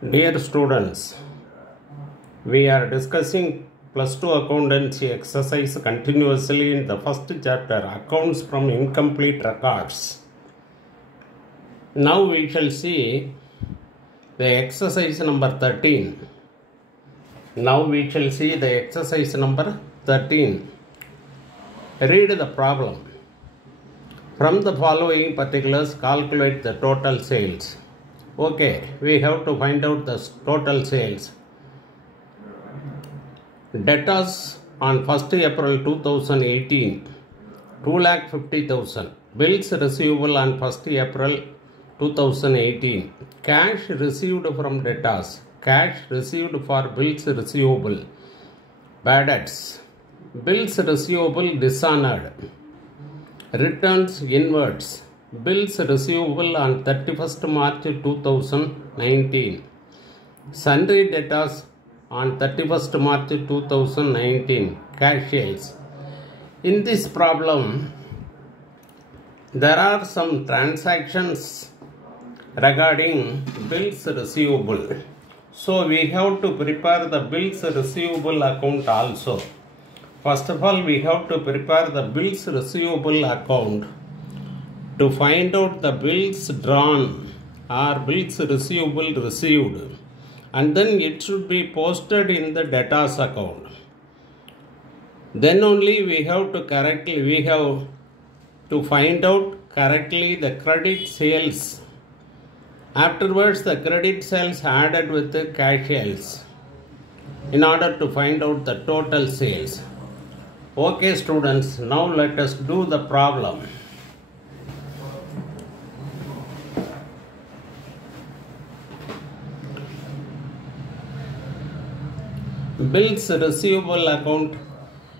Dear students, we are discussing plus 2 accountancy exercise continuously in the first chapter, accounts from incomplete records. Now we shall see the exercise number 13. Now we shall see the exercise number 13. Read the problem. From the following particulars, calculate the total sales. Okay, we have to find out the total sales. Debtors on 1st April 2018, 2,50,000. Bills receivable on 1st April 2018. Cash received from debtors. Cash received for bills receivable. Bad debts. Bills receivable dishonored. Returns inwards. Bills receivable on 31st March 2019. Sundry debtors on 31st March 2019. Cash sales. In this problem, there are some transactions regarding bills receivable. So we have to prepare the bills receivable account also. First of all, we have to prepare the bills receivable account to find out the bills drawn or bills receivable received, and then it should be posted in the debtors account. Then only we have to find out correctly the credit sales. Afterwards, the credit sales added with the cash sales in order to find out the total sales. Okay students, now let us do the problem. Bills receivable account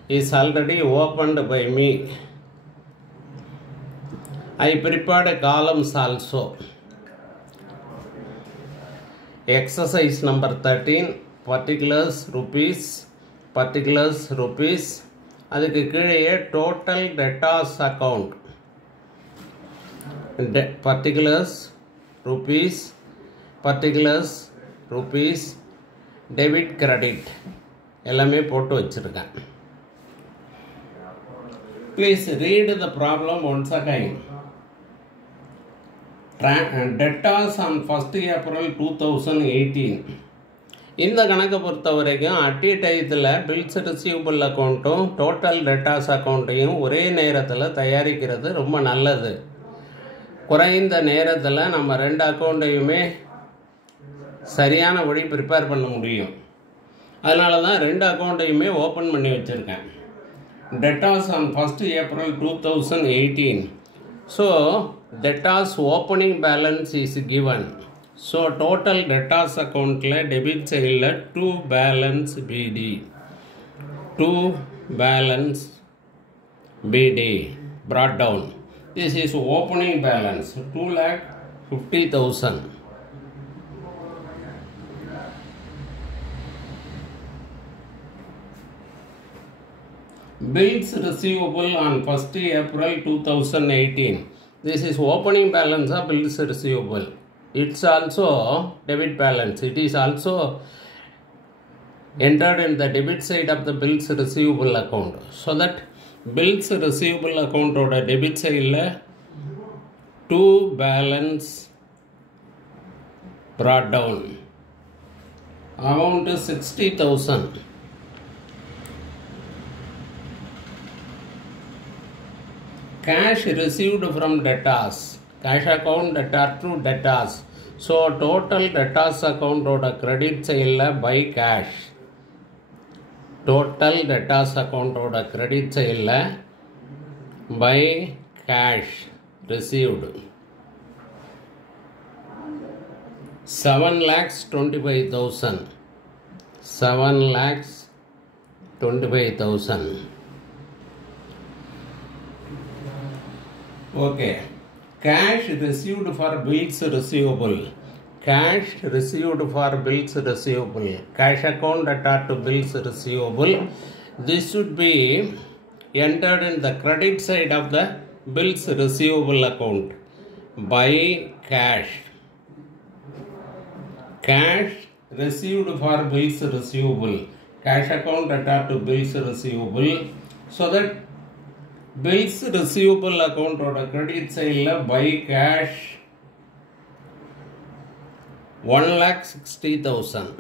is already opened by me. I prepared columns also. Exercise number 13, particulars rupees. அதுக்கு கீழே total debtors account. Particulars rupees, debit credit எல்லாமே போட்டு வச்சிருக்கேன். Please read the problem once again. Debtors on 1st April 2018. இந்த கணக்கை பொறுத்த வரைக்கும் அட்டி டயத்தில் பில்ஸ் ரிசீவபிள் அக்கௌண்ட்டும் டோட்டல் டெட்டாஸ் அக்கௌண்ட்டையும் ஒரே நேரத்தில் தயாரிக்கிறது ரொம்ப நல்லது. குறைந்த நேரத்தில் நம்ம ரெண்டு அக்கௌண்ட்டையுமே சரியான வழி ப்ரிப்பேர் பண்ண முடியும். அதனால தான் ரெண்டு அக்கௌண்ட்டையுமே ஓப்பன் பண்ணி வச்சுருக்கேன். Debtors on 1st April 2018. So debtors opening balance is given. So total debtors account la debit side la 2 balance BD brought down. This is opening balance 2,50,000. Bills receivable on 1st April 2018. This is opening balance of bills receivable. It's also debit balance. It is also entered in the debit side of the bills receivable account. So that bills receivable account oda debit side la 2 balance brought down. Amount is 60,000. Cash received from debtors. Cash account debtor to debtors. So total debtors account oda credit side by cash. Total debtors account oda credit side by cash received. 7,25,000. 7,25,000. Okay. Cash received for bills receivable. Cash received for bills receivable. Cash account debtor to bills receivable. This should be entered in the credit side of the bills receivable account by cash. cash received for bills receivable. Cash account debtor to bills receivable. So that bills receivable account or credit side by cash 1,60,000.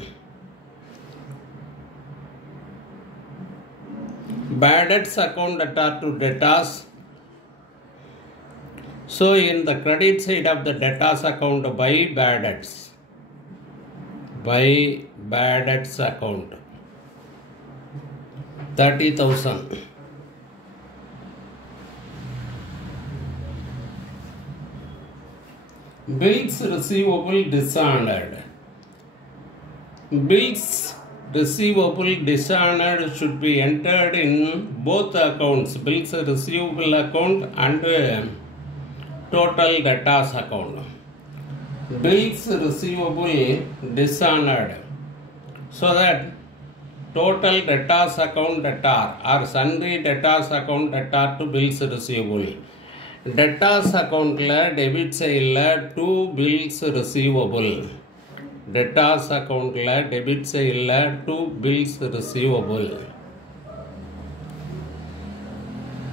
Bad debts account debtor to debtors. So in the credit side of the debtors account by bad debts. By bad debts account 30,000. Bills receivable dishonored. Bills receivable dishonored should be entered in both accounts, bills receivable account and total debtors account. Bills receivable dishonored, so that total debtors account debtor or sundry debtors account debtor to bills receivable. Debtors account la debit side la 2 bills receivable. Debtors account la debit side la 2 bills receivable.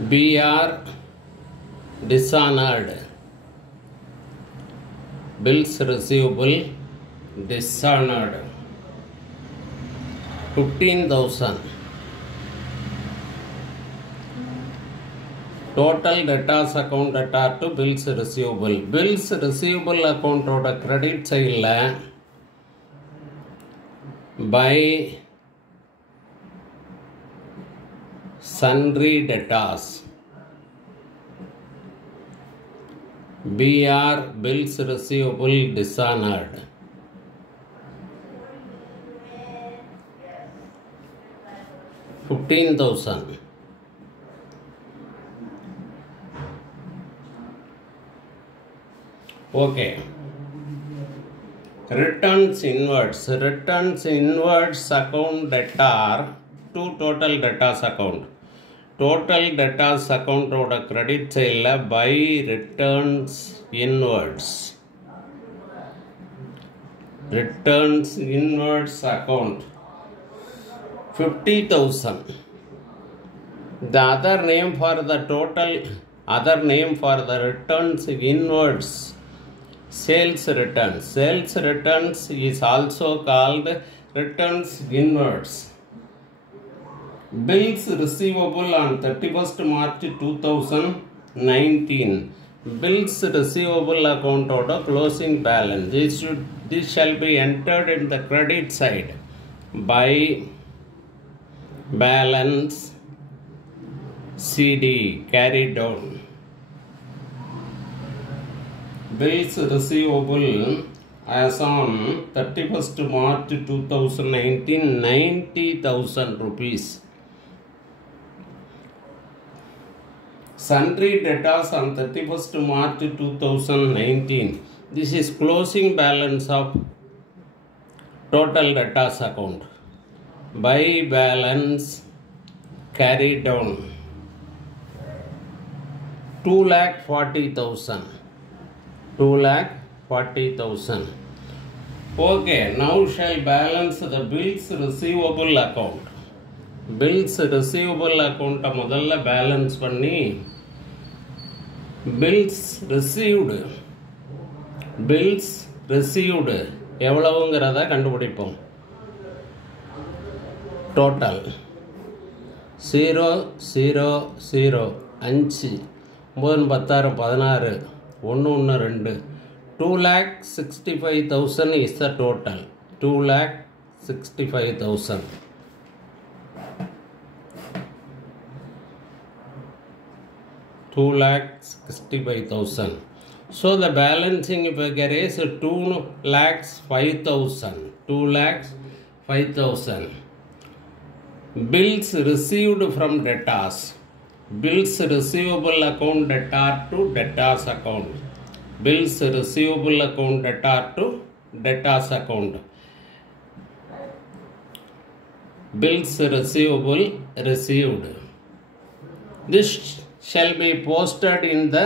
BR dishonored. Bills receivable dishonored 15,000. Total debtors account debtor to bills receivable. Bills receivable account oda credit side la by sundry debtors. BR bills receivable dishonored. $15,000. Okay. Returns inwards. Returns inwards account debtor to total debtors account. Total debtors account oda credit side by returns inwards. Returns inwards account 50,000. The other name for the total, other name for the returns inwards, sales returns. Sales returns is also called returns inwards. Bills receivable on 31st March 2019. Bills receivable account order closing balance. This shall be entered in the credit side by balance CD carried down. Bills receivable as on 31st March 2019 90,000 rupees. Sundry debtors on 31st March 2019. This is closing balance of total debtors account by balance carried down 2,40,000. 2,40,000. Okay, now shall balance the bills receivable account. Bills receivable account முதல்ல balance பண்ணி bills received எவ்வளவுங்கிறத கண்டுபிடிப்போம். Total 0 0 0 5 9 10 16 1 1 2 2,65,000 is the total. 2,65,000. $2,65,000. So the balancing figure is 2,05,000. 2,05,000. Bills received from debtors. Bills receivable account debtor to debtors account. Bills receivable account debtor to debtors account. Bills receivable received. This shall be posted in the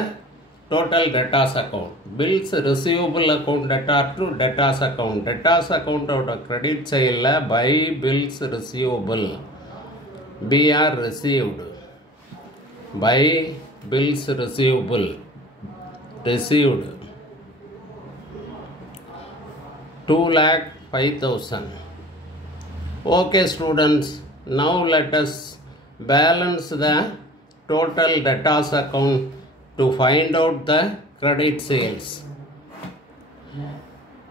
total debtors account. Bills receivable account debtor to debtors account. Debtors account out of credit sale by bills receivable. BR received. By bills receivable. Received. 2,05,000. Okay students, now let us balance the total debtors account to find out the credit sales.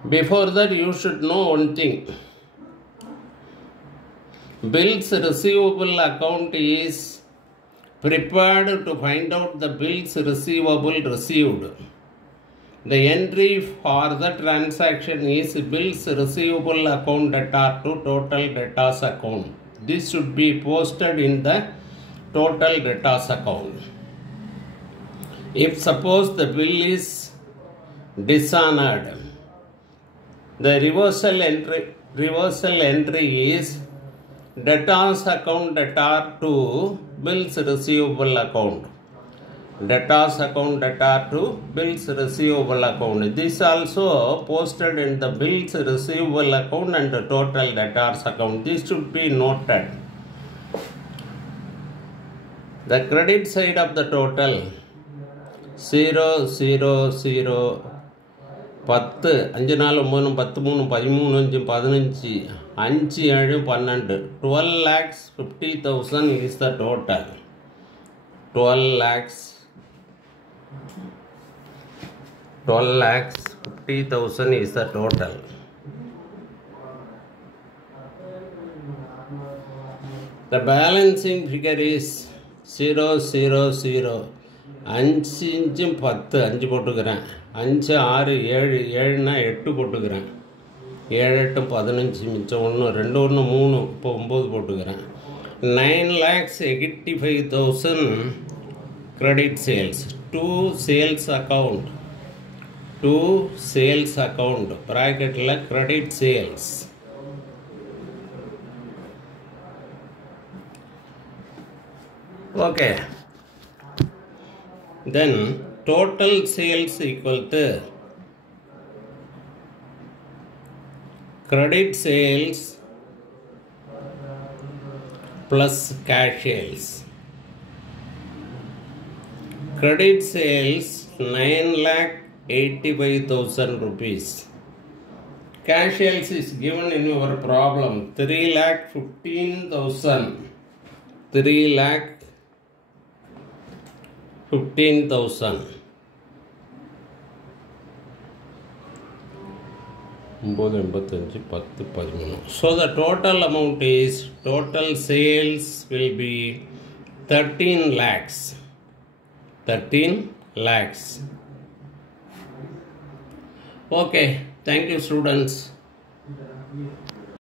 Before that, you should know one thing. Bills receivable account is prepared to find out the bills receivable received. The entry for the transaction is bills receivable account debtor to total debtors account. This should be posted in the total debtors account. If suppose the bill is dishonored, the reversal entry is debtors account debtor to bills receivable account. Debtors account debtor to bills receivable account. This also posted in the bills receivable account and the total debtors account. This should be noted. The credit side of the total 0, 0, 0, 10, 5, 4, 9, 10, 3, 13, 15, 5, 7, 12, 12,50,000 is the total. 12,50,000 is the total. The balancing figure is 0, 0, 0. 5, 10, 5 போட்டுக்கிறேன். 5, 6, 7, 7னா 8 போட்டுக்கிறேன். 7, 8, 15 மிச்சம் 1, 2, 1, 3, இப்போ 9 போட்டுக்கிறேன். 9,85,000 credit sales. 2 sales account. Bracketல credit sales. Okay. Then total sales equal to credit sales plus cash sales. Credit sales 9,85,000 rupees. Cash sales is given in your problem 3,15,000. 3,15,000. 9,85,10, 13. So the total amount is, total sales will be 13 lakhs. 13 lakhs. Okay, thank you students.